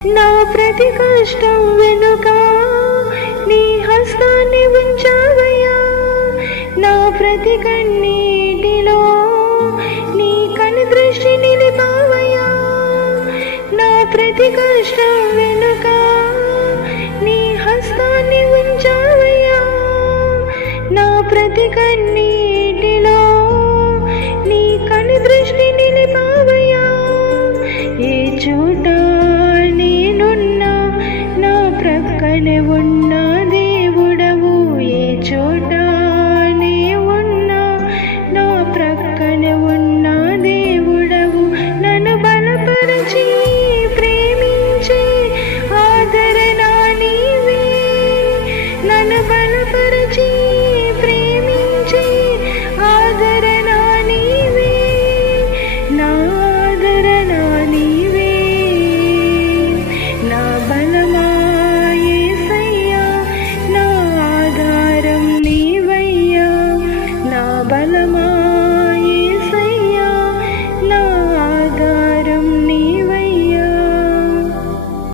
నా ప్రతి కష్టం వెనుక నీ హస్తాన్ని ఉంచావయ్యా, నా ప్రతి కన్నీటిలో నీ కను దృష్టి నిలిపావయ్యా, నా ప్రతి కష్టం వెనుక నీ హస్తాన్ని ఉంచావయ్యా, నా ప్రతి కన్నీటిలో నీ కను దృష్టి నిలిపావయ్యా. ఏ చోట నేనున్నా నా ప్రక్కనే ఉన్న దేవుడవు, ఏ చోట నే ఉన్నా నా ప్రక్కనే ఉన్న దేవుడవు. నన్ను బలపరచి ప్రేమించే ఆదరణ నీవే, నన్ను బలపరచి ప్రేమించే ఆదరణ నీవే, నా ఆదరణ నీవే, నా బలమా యేసయ్యా, నా ఆధారం నీవయ్యా, నా బలమా